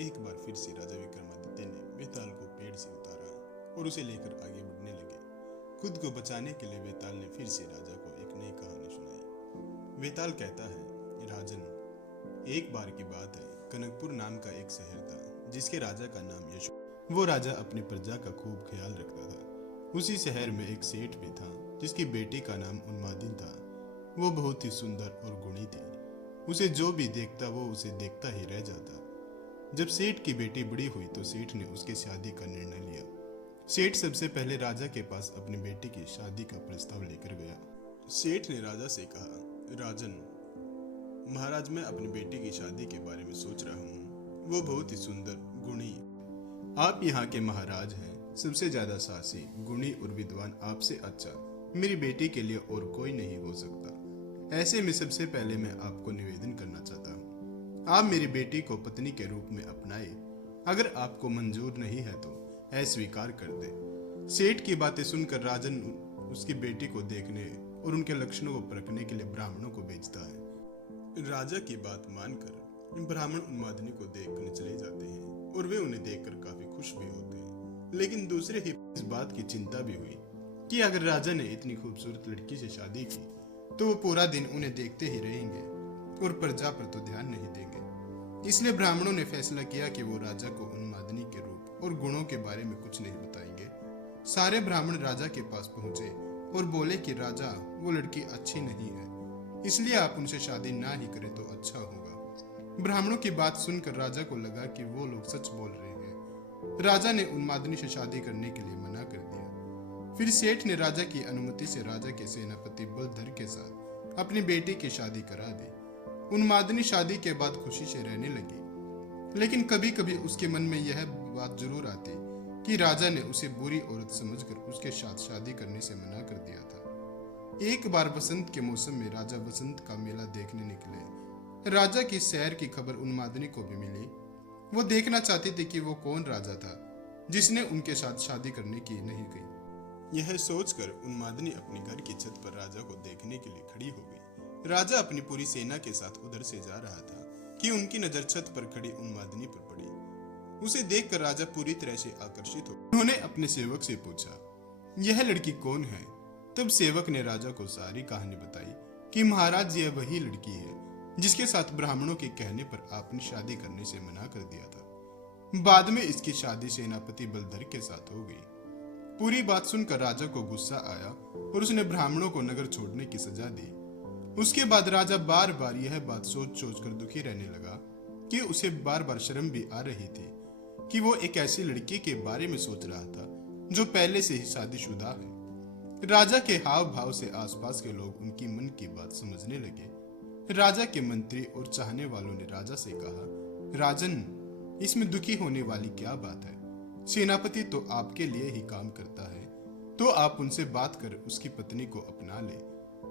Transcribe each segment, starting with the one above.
एक बार फिर से राजा विक्रमादित्य ने बेताल को पेड़ से उतारा और उसे लेकर आगे बढ़ने लगे। खुद को बचाने के लिए बेताल ने फिर से राजा को एक नई कहानी सुनाई। बेताल कहता है, राजन, एक बार की बात है, कनकपुर नाम का एक शहर था जिसके राजा का नाम यशो। वो राजा अपनी प्रजा का खूब ख्याल रखता था। उसी शहर में एक सेठ भी था जिसकी बेटी का नाम उन्मादिन था। वो बहुत ही सुंदर और गुणी थी। उसे जो भी देखता वो उसे देखता ही रह जाता। जब सेठ की बेटी बड़ी हुई तो सेठ ने उसकी शादी का निर्णय लिया। सेठ सबसे पहले राजा के पास अपनी बेटी की शादी का प्रस्ताव लेकर गया। सेठ ने राजा से कहा, राजन, महाराज, मैं अपनी बेटी की शादी के बारे में सोच रहा हूँ। वो बहुत ही सुंदर, गुणी। आप यहाँ के महाराज हैं। सबसे ज्यादा साहसी, गुणी और विद्वान आपसे अच्छा मेरी बेटी के लिए और कोई नहीं हो सकता। ऐसे में सबसे पहले मैं आपको निवेदन करना चाहता हूँ, आप मेरी बेटी को पत्नी के रूप में अपनाए। अगर आपको मंजूर नहीं है तो अस्वीकार कर दे। सेठ की बातें सुनकर राजन उसकी बेटी को देखने और उनके लक्षणों को परखने के लिए ब्राह्मणों को भेजता है। राजा की बात मानकर ब्राह्मण उन्मादिनी को देखने चले जाते हैं और वे उन्हें देखकर काफी खुश भी होते हैं। लेकिन दूसरे ही इस बात की चिंता भी हुई कि अगर राजा ने इतनी खूबसूरत लड़की से शादी की तो वो पूरा दिन उन्हें देखते ही रहेंगे और प्रजा पर तो ध्यान नहीं देंगे। इसलिए ब्राह्मणों ने फैसला किया कि वो राजा को उन्मादिनी के रूप और गुणों के बारे में कुछ नहीं बताएंगे। सारे ब्राह्मण राजा के पास पहुंचे और बोले कि राजा, वो लड़की अच्छी नहीं है, इसलिए आप उनसे शादी ना ही करें तो अच्छा होगा। ब्राह्मणों की बात सुनकर राजा को लगा कि वो लोग सच बोल रहे हैं। राजा ने उन्मादिनी से शादी करने के लिए मना कर दिया। फिर सेठ ने राजा की अनुमति से राजा के सेनापति बलधर के साथ अपनी बेटी की शादी करा दी। उन्मादिनी शादी के बाद खुशी से रहने लगी, लेकिन कभी कभी उसके मन में यह बात जरूर आती कि राजा ने उसे बुरी औरत समझकर उसके साथ शादी करने से मना कर दिया था। एक बार बसंत के मौसम में राजा बसंत का मेला देखने निकले। राजा की सैर की खबर उन्मादिनी को भी मिली। वो देखना चाहती थी कि वो कौन राजा था जिसने उनके साथ शादी करने की नहीं कही। यह सोचकर उन्मादिनी अपने घर की छत पर राजा को देखने के लिए खड़ी हो गई। राजा अपनी पूरी सेना के साथ उधर से जा रहा था कि उनकी नजर छत पर खड़ी उन्मादिनी पर पड़ी। उसे देखकर राजा पूरी तरह से आकर्षित हो। उन्होंने अपने सेवक से पूछा, यह लड़की कौन है? तब सेवक ने राजा को सारी कहानी बताई कि महाराज, यह वही लड़की है जिसके साथ ब्राह्मणों के कहने पर आपने शादी करने से मना कर दिया था। बाद में इसकी शादी सेनापति बलधर के साथ हो गई। पूरी बात सुनकर राजा को गुस्सा आया और उसने ब्राह्मणों को नगर छोड़ने की सजा दी। उसके बाद राजा बार बार यह बात सोच सोच कर दुखी रहने लगा कि उसे बार बार शर्म भी आ रही थी कि वो एक ऐसी लड़की के बारे में सोच रहा था जो पहले से ही शादीशुदा है। राजा के हाव भाव से आसपास के लोग उनकी मन की बात समझने लगे। राजा के मंत्री और चाहने वालों ने राजा से कहा, राजन, इसमें दुखी होने वाली क्या बात है? सेनापति तो आपके लिए ही काम करता है, तो आप उनसे बात कर उसकी पत्नी को अपना ले।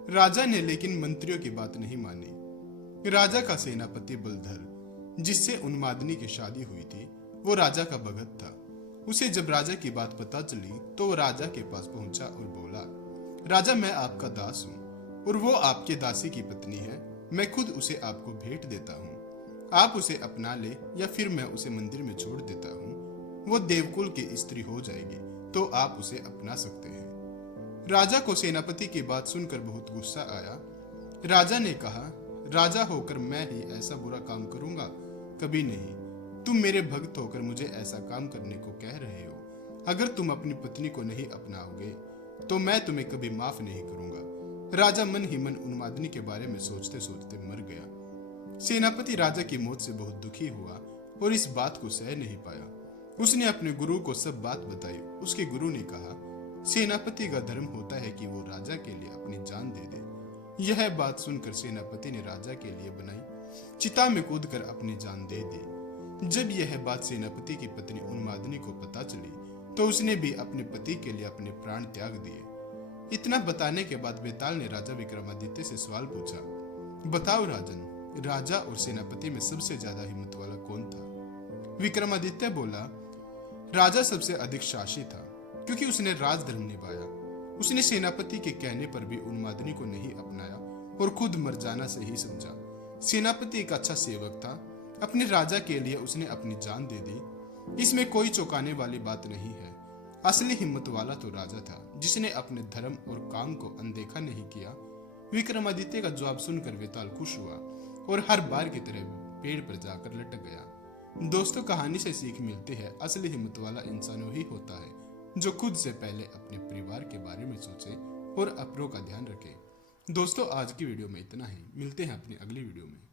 राजा ने लेकिन मंत्रियों की बात नहीं मानी। राजा का सेनापति बलधर, जिससे उन्मादिनी की शादी हुई थी, वो राजा का भगत था। उसे जब राजा की बात पता चली तो वो राजा के पास पहुंचा और बोला, राजा, मैं आपका दास हूँ और वो आपके दासी की पत्नी है। मैं खुद उसे आपको भेंट देता हूँ। आप उसे अपना ले या फिर मैं उसे मंदिर में छोड़ देता हूँ। वो देवकुल की स्त्री हो जाएगी तो आप उसे अपना सकते हैं। राजा को सेनापति की बात सुनकर बहुत गुस्सा आया। राजा ने कहा, राजा होकर मैं ही ऐसा बुरा काम करूंगा? कभी नहीं। तुम मेरे भक्त होकर मुझे ऐसा काम करने को कह रहे हो। अगर तुम अपनी पत्नी को नहीं अपनाओगे तो मैं तुम्हें कभी माफ नहीं करूंगा। राजा मन ही मन उन्मादिनी के बारे में सोचते सोचते मर गया। सेनापति राजा की मौत से बहुत दुखी हुआ और इस बात को सह नहीं पाया। उसने अपने गुरु को सब बात बताई। उसके गुरु ने कहा, सेनापति का धर्म होता है कि वो राजा के लिए अपनी जान दे दे। यह बात सुनकर सेनापति ने राजा के लिए बनाई चिता में कूदकर अपनी जान दे दी। जब यह बात सेनापति की पत्नी उन्मादिनी को पता चली तो उसने भी अपने पति के लिए अपने प्राण त्याग दिए। इतना बताने के बाद बेताल ने राजा विक्रमादित्य से सवाल पूछा, बताओ राजन, राजा और सेनापति में सबसे ज्यादा हिम्मत वाला कौन था? विक्रमादित्य बोला, राजा सबसे अधिक साहसी था क्योंकि उसने राजधर्म निभाया। उसने सेनापति के कहने पर भी उन्मादिनी को नहीं अपनाया और खुद मर जाना सही समझा। सेनापति एक अच्छा सेवक था अपने राजा के लिए उसने अपनी जान दे दी। इसमें कोई चौंकाने वाली बात नहीं है। असली हिम्मत वाला तो राजा था, जिसने अपने धर्म और काम को अनदेखा नहीं किया। विक्रमादित्य का जवाब सुनकर वेताल खुश हुआ और हर बार की तरह पेड़ पर जाकर लटक गया। दोस्तों, कहानी से सीख मिलती है, असली हिम्मत वाला इंसान वही होता है जो खुद से पहले अपने परिवार के बारे में सोचे और अपनों का ध्यान रखे। दोस्तों, आज की वीडियो में इतना ही। मिलते हैं अपनी अगली वीडियो में।